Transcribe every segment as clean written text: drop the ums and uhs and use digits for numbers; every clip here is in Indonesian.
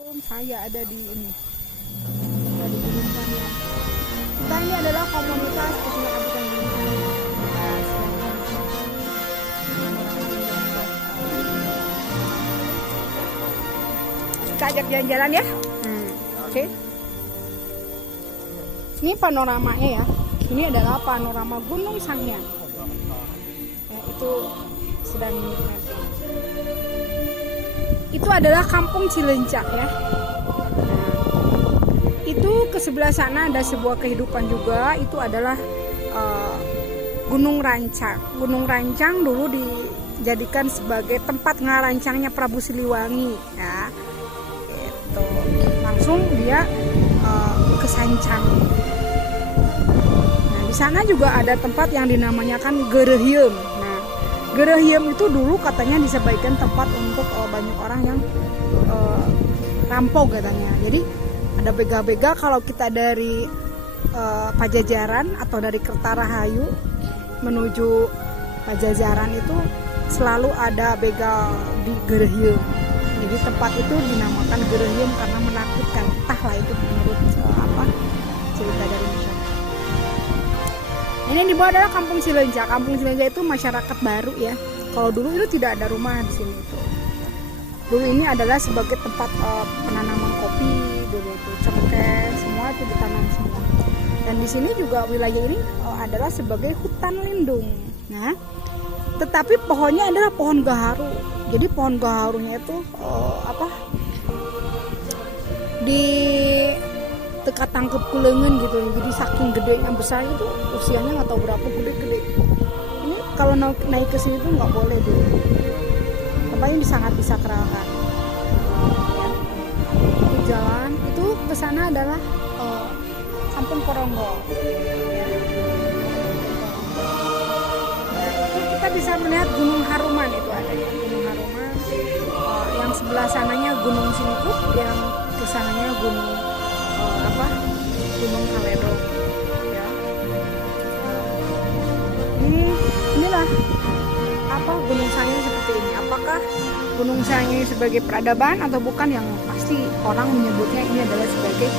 Saya ada di ini, ada di Gunung Sanghyang. Kita ini adalah komunitas pecinta kabupaten Gunung Sanghyang. Kita ajak jalan-jalan ya. Oke. Ini panoramanya ya. Ini adalah panorama Gunung Sanghyang. Itu sedang dinikmati. Itu adalah Kampung Cilencak ya. Itu ke sebelah sana ada sebuah kehidupan juga. Itu adalah Gunung Rancang. Gunung Rancang dulu dijadikan sebagai tempat ngarancangnya Prabu Siliwangi ya. Gitu. Langsung dia ke Sancang. Nah, di sana juga ada tempat yang dinamakan Gerehiem. Nah, Gerehiem itu dulu katanya disebaikan tempat untuk banyak orang yang rampok katanya. Jadi ada bega-bega kalau kita dari Pajajaran atau dari Kertarahayu menuju Pajajaran itu selalu ada begal di Gerehiem. Jadi tempat itu dinamakan Gerehiem karena menakutkan. Entahlah itu menurut cerita dari masyarakat. Ini di bawah adalah Kampung Cilencak. Kampung Cilencak itu masyarakat baru ya. Kalau dulu itu tidak ada rumah di sini itu. Dulu ini adalah sebagai tempat penanaman kopi, dulu itu cengkeh, semua itu ditanam semua. Dan di sini juga wilayah ini adalah sebagai hutan lindung. Nah, tetapi pohonnya adalah pohon gaharu. Jadi pohon gaharunya itu di teka tangkep kulengan gitu. Jadi saking gedenya besar itu usianya nggak tahu berapa gede-gede. Ini kalau naik ke sini tuh nggak boleh deh. Tempatnya sangat disakralkan. Ya. Itu jalan itu ke sana adalah Kampung Koronggol. Ya. Kita bisa melihat Gunung Haruman itu ada ya. Gunung Haruman. Yang sebelah sananya Gunung Singkup, yang ke sananya Gunung Gunung Kaledong ya. Inilah Gunung Sanghyang seperti ini. Apakah Gunung Sanghyang sebagai peradaban atau bukan, yang pasti orang menyebutnya ini adalah sebagai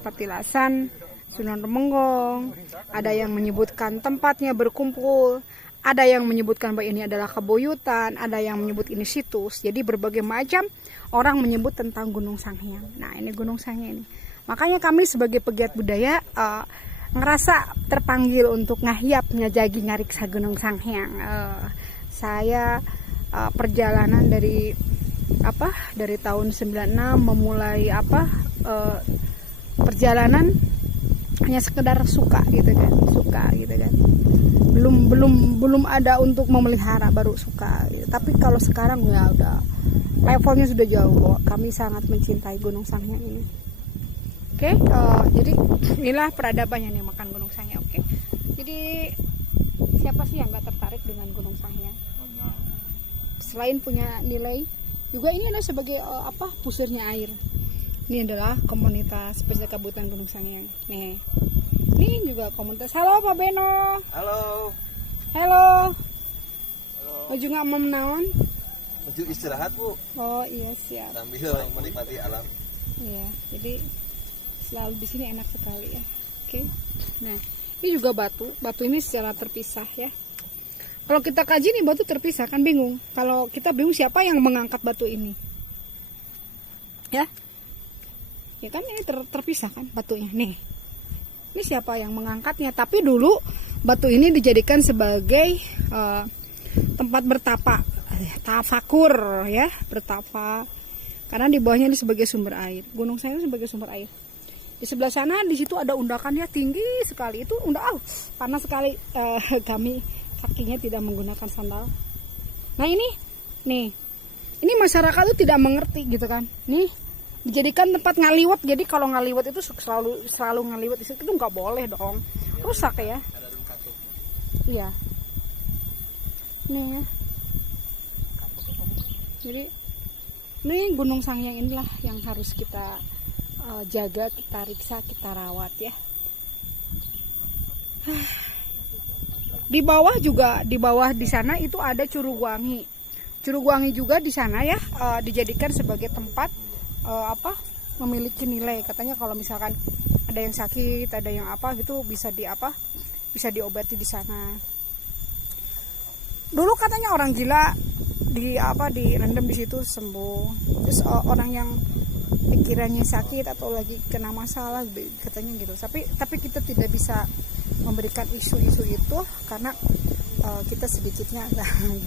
Patilasan Sunan Remenggong. Ada yang menyebutkan tempatnya berkumpul, ada yang menyebutkan bahwa ini adalah kebuyutan, ada yang menyebut ini situs. Jadi berbagai macam orang menyebut tentang Gunung Sanghyang. Nah, ini Gunung Sanghyang ini. Makanya kami sebagai pegiat budaya ngerasa terpanggil untuk ngahiap nyajagi ngariksa Gunung Sanghyang. Saya perjalanan dari tahun 96 memulai perjalanan hanya sekedar suka gitu kan. Belum ada untuk memelihara, baru suka. Tapi kalau sekarang ya udah levelnya sudah jauh. Kami sangat mencintai Gunung Sanghyang ini. Oke, jadi inilah peradabannya nih makan Gunung Sanghyang. Oke, jadi siapa sih yang nggak tertarik dengan Gunung Sanghyang? Selain punya nilai, juga ini adalah sebagai pusarnya air. Ini adalah komunitas pecinta kabupaten Gunung Sanghyang. Nih, ini juga komunitas. Halo Pak Beno. Halo. Halo. Mau juga mau menawan? Menuju istirahat Bu. Oh iya siap. Sambil menikmati alam. Iya, jadi selalu di sini enak sekali ya. Oke. Nah, ini juga batu. Batu ini secara terpisah ya. Kalau kita kaji nih batu terpisah kan bingung. Kalau kita bingung siapa yang mengangkat batu ini. Ya. Ya kan ini terpisah kan batunya nih. Ini siapa yang mengangkatnya? Tapi dulu batu ini dijadikan sebagai tempat bertapa, tafakur ya, bertapa. Karena di bawahnya ini sebagai sumber air. Gunung Sanghyang sebagai sumber air. Di sebelah sana di situ ada undakannya tinggi sekali. Itu panas sekali. Kami kakinya tidak menggunakan sandal. Nah ini masyarakat itu tidak mengerti gitu kan. Nih dijadikan tempat ngaliwat. Jadi kalau ngaliwat itu selalu ngaliwat di situ itu nggak boleh dong. Rusak ya. Iya. Nih ya. Jadi ini Gunung Sanghyang inilah yang harus kita jaga, kita riksa, kita rawat ya. Di bawah di sana itu ada Curug Wangi. Curugwangi juga di sana ya, dijadikan sebagai tempat memiliki nilai. Katanya kalau misalkan ada yang sakit, ada yang apa gitu bisa bisa diobati di sana. Dulu katanya orang gila direndam di situ sembuh. Terus orang yang pikirannya sakit atau lagi kena masalah katanya gitu. Tapi kita tidak bisa memberikan isu-isu itu karena kita sedikitnya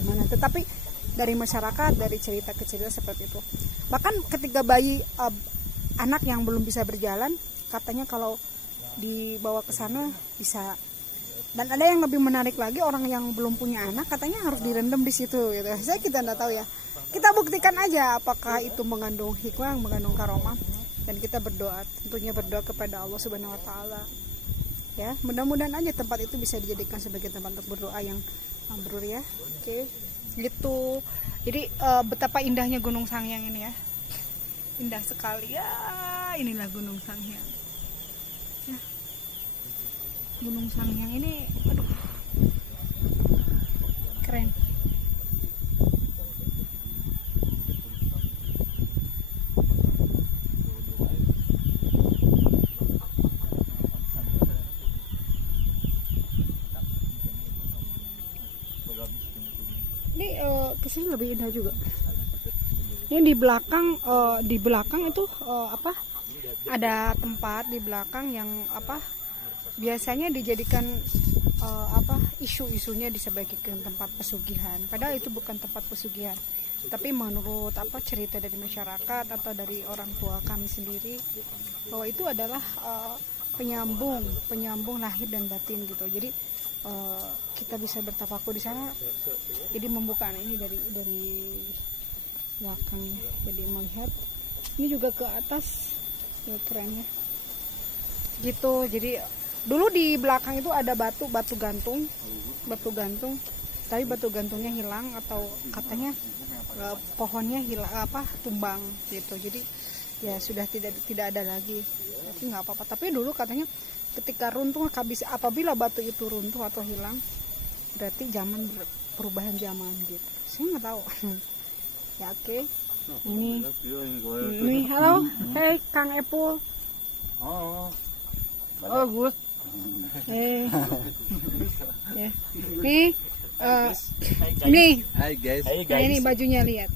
gimana. Tetapi dari masyarakat, dari cerita ke cerita seperti itu. Bahkan ketika bayi anak yang belum bisa berjalan, katanya kalau dibawa ke sana bisa. Dan ada yang lebih menarik lagi, orang yang belum punya anak katanya harus direndam di situ gitu. Kita tidak tahu ya. Kita buktikan aja apakah itu mengandung hikmah, mengandung karomah, dan kita berdoa, tentunya berdoa kepada Allah Subhanahu wa taala. Ya, mudah-mudahan aja tempat itu bisa dijadikan sebagai tempat untuk berdoa yang mabrur ya. Oke. Gitu. Jadi betapa indahnya Gunung Sanghyang ini ya. Indah sekali ya. Inilah Gunung Sanghyang. Ya. Gunung Sanghyang ini aduh. Keren. Ini kesini lebih indah juga. Ini di belakang itu ada tempat di belakang yang biasanya dijadikan isu-isunya disebagikan tempat pesugihan. Padahal itu bukan tempat pesugihan. Tapi menurut cerita dari masyarakat atau dari orang tua kami sendiri bahwa itu adalah penyambung lahir dan batin gitu. Jadi kita bisa bertafakur di sana. Jadi membuka ini dari belakang, jadi melihat ini juga ke atas ya, keren ya gitu. Jadi dulu di belakang itu ada batu gantung, tapi batu gantungnya hilang atau katanya pohonnya hilang tumbang gitu. Jadi ya sudah tidak ada lagi. Jadi nggak apa-apa. Tapi dulu katanya ketika runtuh, apabila batu itu runtuh atau hilang, berarti perubahan zaman gitu. Saya nggak tahu. Ya oke. Ini halo, hey Kang Epul. Oh, Gus. Ya. Nih, Hai guys. nah ini bajunya lihat.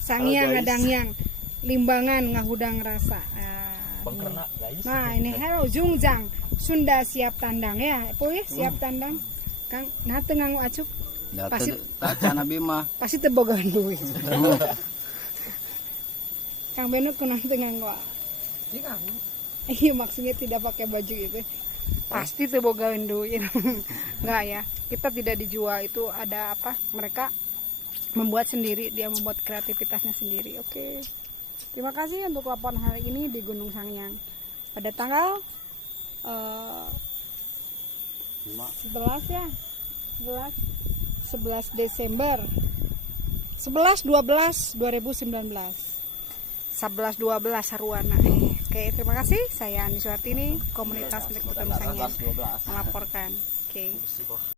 Sangyang ngadangyang, limbangan ngahudang rasa. Bangkerna, guys. Nah ini halo Jungjang, Sunda siap tandang ya, Epul ya siap tandang. Kang, nah tengah acuk. Pasti Tacana Bima. pasti tebogan duit. Kang Benut kunang tengah gua. Iya maksudnya tidak pakai baju itu. Pasti tebogan duit. Enggak ya. Kita tidak dijual, itu ada mereka membuat sendiri, dia membuat kreativitasnya sendiri. Oke. Terima kasih untuk laporan hari ini di Gunung Sanghyang. Pada tanggal 11 ya. 11 Desember 11/12/2019 11/12 Saruana. Oke, terima kasih. Saya Ani Suhartini, komunitas milik Gunung Sanghyang melaporkan. Oke.